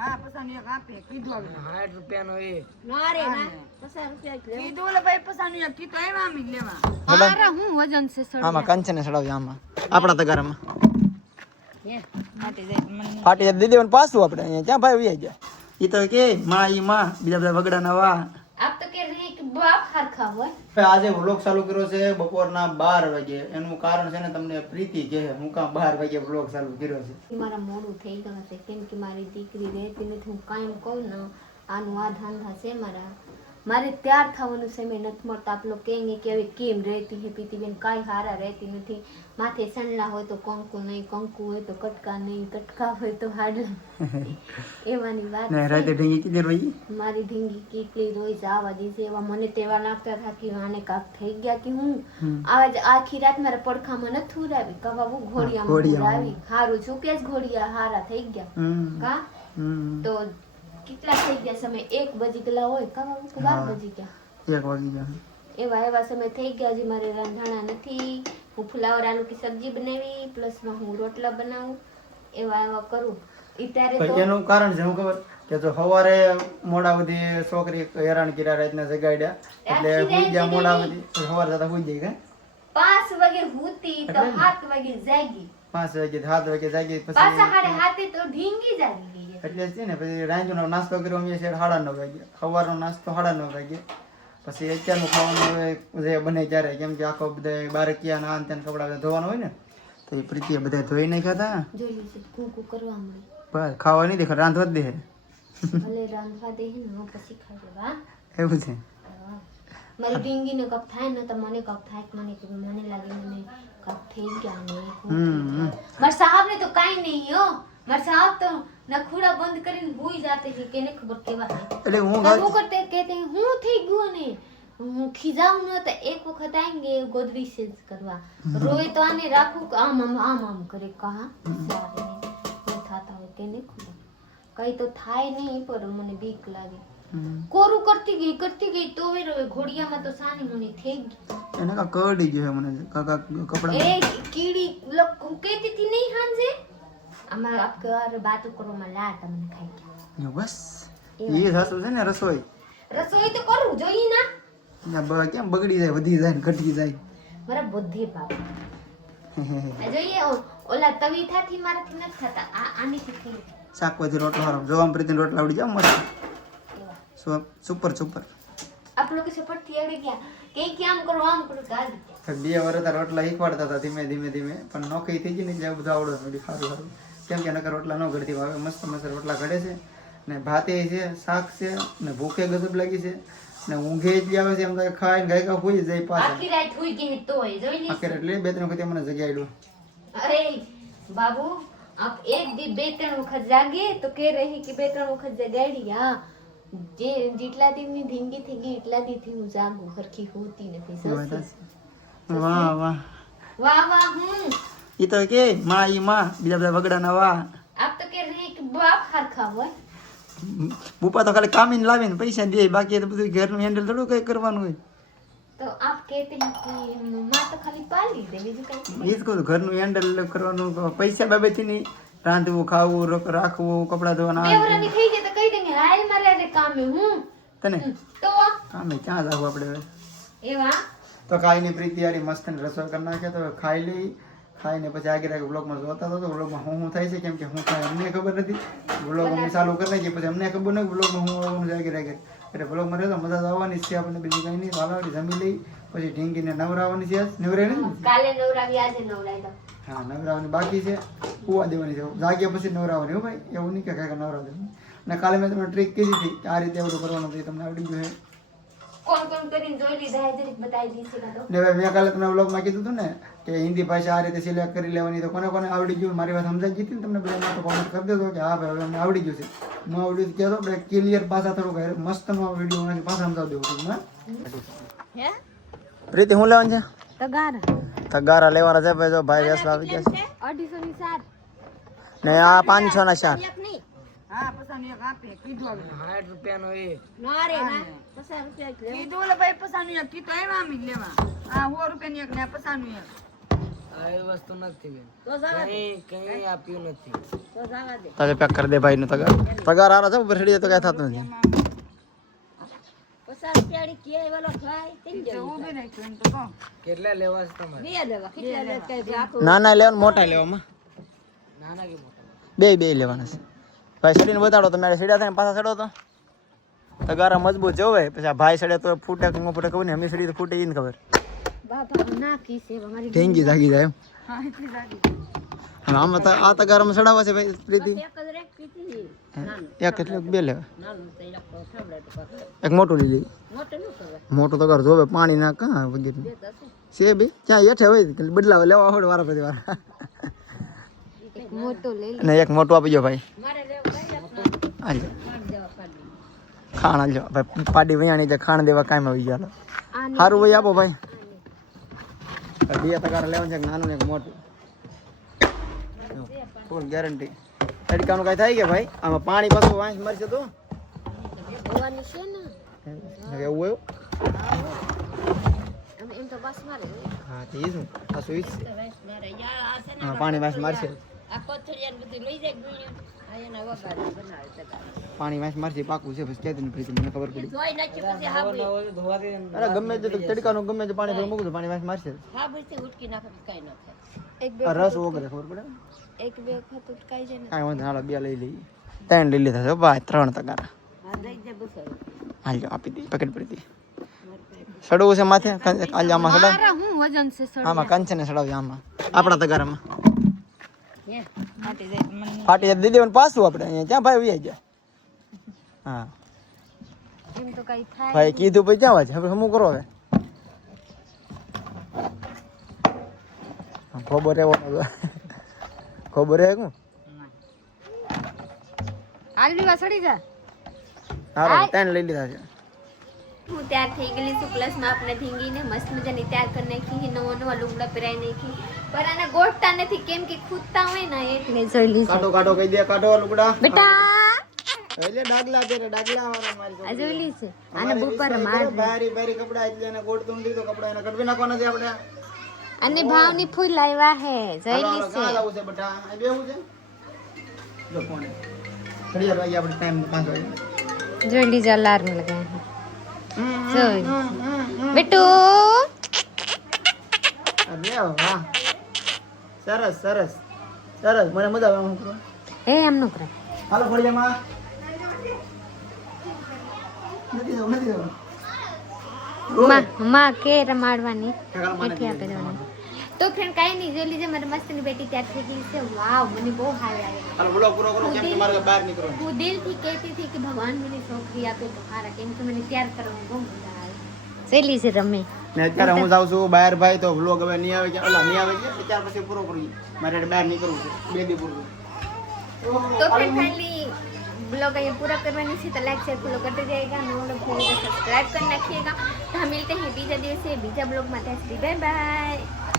હા 50 એક આપે કીધું હવે 60 રૂપિયાનો એ ના રે ના 50 રૂપિયા જ લે કીધું ઓલે ભાઈ 50 એક કીધું આવ્યા આમ જ લેવા મારા હું વજન છે સડ આમાં કંચને સડાવી આમાં આપણા તગારામાં હે ફાટી જાય મને ફાટી જાય દીદી મને પાછું આપણે અહીંયા ક્યાં ભાઈ વ્યાઈ ગયા ઈ તો કે માં ઈ માં બીજા બધા વગડાના વા આપ તો કે રહી કે બાપ હરખા હોય આજે વ્લોગ ચાલુ કર્યો છે બપોરના 12 વાગે એનું કારણ છે ને તમને પ્રીતિ કહે હું કામ 12 વાગે વ્લોગ ચાલુ કર્યો છે મારા મોડું થઈ ગયું છે કેમ કે મારી દીકરી રહેતી નથી હું કાયમ કહું ને આનું આ ધંધા છે મારે તૈયાર થવાનું સમય નથી મળતો આપ લોકો કહેંગે કે હવે કેમ રહેતી હે પીતીબેન કાંઈ હારા રહેતી નથી માથે સણલા હોય તો કંકુ નહીં કંકુ હોય તો કટકા નહીં કટકા હોય તો હાડલા એવાની વાત ને રાતે ઢીંગી કીધી રોઈ મારી ઢીંગી કેટલી રોજ આવા દિવસે એવા મને તેવા લાગતા હતા કે આને કાક થઈ ગયા કે હું આવા જ આખી રાત મારા પડખામાં નથી ઉડાવી કવાવું ઘોડિયામાં ઉડાવી હારું છું કે જ ઘોડિયા હારા થઈ ગયા કા તો કેટલા થઈ ગયા સમય 1 બજી ગયેલા હોય કવાવું કે 12 બજી ગયા 1 વાગી ગયા એવા સમય થઈ ગયા હજી મારે રાંધાણા નથી હું ફુલાવર આલુ કી સબ્જી બનાવી પ્લસમાં હું રોટલા બનાવું એવા કરું ત્યારે તો એનું કારણ છે હું ખબર કે જો સવારે મોડા સુધી છોકરી હેરાન કર્યા રાતના જગાડ્યા એટલે હુઈ ગયા મોડા સુધી સવારે જતા હુઈ જાય કે 5 વાગે હુતી તો 7 વાગે જાગી 5 વાગે 7 વાગે જાગી પછી પાછા 7:30 તો ઢીંગી જાગી ગઈ એટલે છે ને પછી રાંધનો નાસ્તો કર્યો અમે 9:30 વાગે સવારનો નાસ્તો 9:30 વાગે પછી અત્યારનું ખાવાનું જે બને ત્યારે કેમ કે આખો બધા બારકિયા ના અંતન કપડા બધા ધોવાનું હોય ને તો એ પ્રીતિએ બધા ધોઈ નાખ્યા હતા જોઈ છે કુકુ કરવા મળી બસ ખાવા નહીં દેખા રાંધવા જ દે ભલે રાંધવા દે ને હું પછી ખાઈ લેવા એવું છે મારી ઢીંગી ને કપ થાય ને તો મને કપ થાય મને લાગે મને કપ થઈ ગયા ને મારા સાહેબ ને તો કાઈ નહીં હો મારા સાહેબ તો નખુડા બંધ કરીને ભૂઈ જાતે છે કેને ખબર કેવા એટલે હું કરતે કહેતે હું થઈ ગયો ને હું ખીજાઉં ન તો એક વખત આएंगे ગોદરી સેન્સ કરવા રોય તો આને રાખું આમ કરે કહા સારે નહીં થાતા હોય કેને ખબર કઈ તો થાય નહીં પર મને બીક લાગે કોરું કરતી ગઈ તો વે રોય ઘોડિયામાં તો સાની મુની થઈ ગઈ એને કા કડી ગયો મને કાકા કપડા એ કીડી લોક કહેતી થી નહીં હાંજે આમાં આપ કર બાત કરો માં લા તમને ખાઈ ગયા બસ એ સાસુ છે ને રસોઈ તો કરું જોઈ ના કેમ બગડી જાય વધી જાય ને ઘટી જાય મારા બુદ્ધિ બાપ જોઈએ ઓલા તવીથાથી મારાથી નથી થતા આનીથી થઈ શાકભાજી રોટલો હારો જોવા પ્રીતિ રોટલા આવડી જાય મસ્ત સુપર આપ લોકો સપોર્ટ થી આવડી ગયા કે આમ કરો ગાલ 2 વર્ષ રોટલા શીખવાડતા હતા ધીમે ધીમે પણ નોકરી થઈ ગઈ ને એટલે બધું આવડે સારું કેમ કે નકર રોટલા ન ઘડતી હવે મસ્ત રોટલા ઘડે છે ને ભાતે છે શાક છે ને ભૂખે ગજબ લાગી છે ને ઊંઘે જ આવે છે એમ તો ખાઈને ગાયકા હોઈ જાય પાછા આખી રાત હોઈ ગઈ તોય જોઈ લે આખી રાત એટલે 2-3 વખત મને જગાડ્યું અરે બાબુ આપ એક દી 2-3 વખત જાગે તો કે રહી કે 2-3 વખત જગાડી હા જે જેટલા દિનની ઢીંગી થઈ ગઈ એટલા દીથી હું જાગું હરખી હોતી નથી વાહ હું ઈ તો કે માં ઈ માં બીજા બધા વગડાના વા આપ તો કે રહી કે બાપ હરખા હોય બુપા તો ખાલી કામીને લાવીને પૈસા દે બાકી તો બધું ઘરનું હેન્ડલ થોડું કઈ કરવાનું હોય તો આપ કહેતે हैं कि मां तो खाली पाली दे બીજું કઈ ઈ જ કહું ઘરનું હેન્ડલ કરવાનું પૈસા બાબતથી નહીં રાંધવું ખાવું રાખવું કપડા ધોવાના બેવરાની થઈ જાય તો કહી દેંગે હાલ મારે રે કામે હું તને તો કામે ક્યાં જાવ આપણે એવા તો કાઈ ની પ્રીતિ યારી મસ્ત ને રસોઈ કરી નાખે તો ખાઈ લઈ ખાઈને પછી આગળ બ્લોગમાં જોતા હતો તો બ્લોગમાં હું થાય છે કેમ કે હું થાય અમને ખબર નથી બ્લોગમાં ચાલુ કરી નાખીએ પછી અમને ખબર નથી બ્લોગમાં હું આવવાનું છે આગળ એટલે બ્લોગમાં રહેતો મજા આવવાની છે આપણને બીજું કંઈ નહીં વાલાડી જમી લઈ પછી ઢીંગીને નવરાવાની છે નવરાય ને કાલે નવરાવી આજે નવરાઈ દો હા નવરાવાની બાકી છે કુવા દેવાની છે જાગ્યા પછી નવરાવાની હો ભાઈ એવું નહીં કે કાંઈ નવરાવ દેવું અને કાલે મેં તમને ટ્રીક કીધી હતી કે આ રીતે એવું કરવાનું હતું તમને આવડી ગયું કોણ કરીને જોઈ લીધા એ જરીક બતાવી દીધી ના તો ને ભાઈ મેં કાલે તમને વ્લોગમાં કીધું હતું ને કે હિન્દી ભાષા આ રીતે સિલેક્ટ કરી લેવાની તો કોને આવડી ગયું મારી વાત સમજાઈ ગઈ હતી ને તમને બધા તો કોમેન્ટ કરી દેજો કે હા ભાઈ હવે અમને આવડી ગયું છે ન આવડ્યું તો કહેતો આપણે ક્લિયર ભાષા થોડુંક મસ્તનો વિડીયો બનાવી પાછા સમજાવી દેવું હતું હે પ્રીતિ હું લેવાનું છે તગારા લેવાના છે ભાઈ જો ભાઈ વેસવા આવી ગયા છે 250 ની 4 ને આ 500 ના 4 હા 50 એક આપે કીધું હવે 60 રૂપિયાનો એ ના રે ના 50 રૂપિયા જ લે કીધું ઓલે ભાઈ 50 એક કીધું આવ્યા આમ જ લેવા આ 100 રૂપિયાની એક ને 50 એક કઈ વસ્તુ નથી બેન કઈ આપ્યું નથી તારે પેક કરી દે ભાઈ નું તગાર તગાર આરો છે ઉપર છડી તો કઈ થતું નથી કેટલા લેવા છે તમારે ના ના લેવાનું મોટા લેવામાં નાના કે મોટા બે લેવાના છે ભાઈ સડીને બતાડો તો મેળે સીડા થાય પાછા સડો તો તગારા મજબૂત જોવે પછી આ ભાઈ સડે તો ફૂટે કે ન ફૂટે ખબર નહીં હમી સડી તો ફૂટે ઈને ખબર બાપા નાખી છે અમારી ઢેંગી જાગી જાય એમ હવે આમાં તો આ તગારામાં સડાવવા છે ભાઈ પ્રીતિ એક એટલે બે લેવા એક મોટું લઈ લેવી મોટું તગાર જોવે પાણી ના કાં વગેરે છે બે ક્યાં હેઠે હોય બદલાવે લેવા આવડે વારા પછી વારા મોટો લઈ અને એક મોટું આપી દો ભાઈ હાલ ખાણ હાલજો ભાઈ પાડી વૈયાણી છે ખાણ દેવા કાંઈ આવી ગયા સારું ભાઈ આપો ભાઈ બે તગાર લેવાનું છે નાનું ને એક મોટું ફૂલ ગેરંટી તડકાનું કાંઈ થાય કે ભાઈ આમાં પાણી પાછું વાંચ મરશે તો હોવાની છે ને એવું એવું એમ તો બસ મારે હા તે શું આ શું હા પાણી વાંચ મારશે પાણી વાંચ મારશે પાકું છે પછી ક્યાંથી નીકળી મને ખબર પડી અરે ગમે તે તડકાનું ગમે તે પાણી મૂકું તો પાણી વાંચ મારશે રસ વગેરે ખબર પડે એક બે વખત ઉટકાઈ જાય ને કાંઈ વાંધો હાલો બે લઈ લઈએ 3 લઈ લીધા છે ભાઈ 3 તગારા હાલજો આપી દઈએ પેકેટ પડી દઈએ સડવું છે માથે હાલ આમાં સડાવ મારા હું વજન છે આમાં કંચે ને સડાવજો આમાં આપણા તગારામાં ફાટી જાય દીદી મને પાછું આપણે અહીંયા ક્યાં ભાઈ વ્યાઈ જાય હા એમ તો કઈ થાય ભાઈ કીધું પછી ક્યાં વાંચે હવે શું કરો હવે ખબર રહેવાનું ખબર હે હું આલવી વાસડી જા હારો 3 લઈ લીધા છે હું તૈયાર થઈ ગયેલી છું પ્લસમાં આપણે ધીંગીને મસ્ત મજાની તૈયાર કરી નાખી નવો નવા લુગડા પહેરાઈ નાખી પણ આને ગોઠતા નથી કેમ કે ખૂદતા હોય ને એટલે જોઈ કાઢો કાઢો કહી દે કાઢો લુગડા બેટા એટલે ડાગલા તેરે ડાગલા વાળા મારી આ જોઈ છે આને બપોર માર બારી બારી કપડા એટલે એને ગોઠતું નથી તો કપડા એને કડવી નાખવાના છે આપણે અને ભાવની ફૂલ લાવ્યા હે જોઈ છે ક્યાં લાવું છે બેટા આ બેવું છે જો કોણ ઘડિયાળ વાગી આપણે ટાઈમ 5 વાગે જોઈ લીજો અલાર્મ લગાવી જોઈ બેટુ અરે વાહ સરસ સરસ સરસ મને મજા આવે આમ એ એમ નો કરે હાલો ઘડિયામાં નથી માં કે રમાડવાની એથી આપે દેવાની તો ફ્રેન્ડ કાઈ નહીં જોઈ લીજે મારી મસ્તની બેટી તૈયાર થઈ ગઈ છે વાવ મને બહુ હારી આવી હાલો બોલો પૂરો કરો કેમ તમારે બહાર નીકળો હું દિલથી કહેતી હતી કે ભગવાન મને છોકરી આપે તો હારા કેમ કે મને તૈયાર કરવાની બહુ મજા આવે જોઈ લીજે રમે ને અત્યારે હું જાઉં છું બહાર ભાઈ તો વ્લોગ હવે નહીં આવે કે ઓલા નહીં આવે કે ત્યાર પછી પૂરો કરી મારે બહાર નીકળવું છે 2 દી પૂરું तो फ्रेंड फाइनली ब्लॉग ये पूरा करवानी थी तो लाइक शेयर फॉलो करते जाइएगा नौ लोग को सब्सक्राइब कर रखिएगा तो हम मिलते हैं बीजा दिवस से बीजा ब्लॉग में बाय बाय।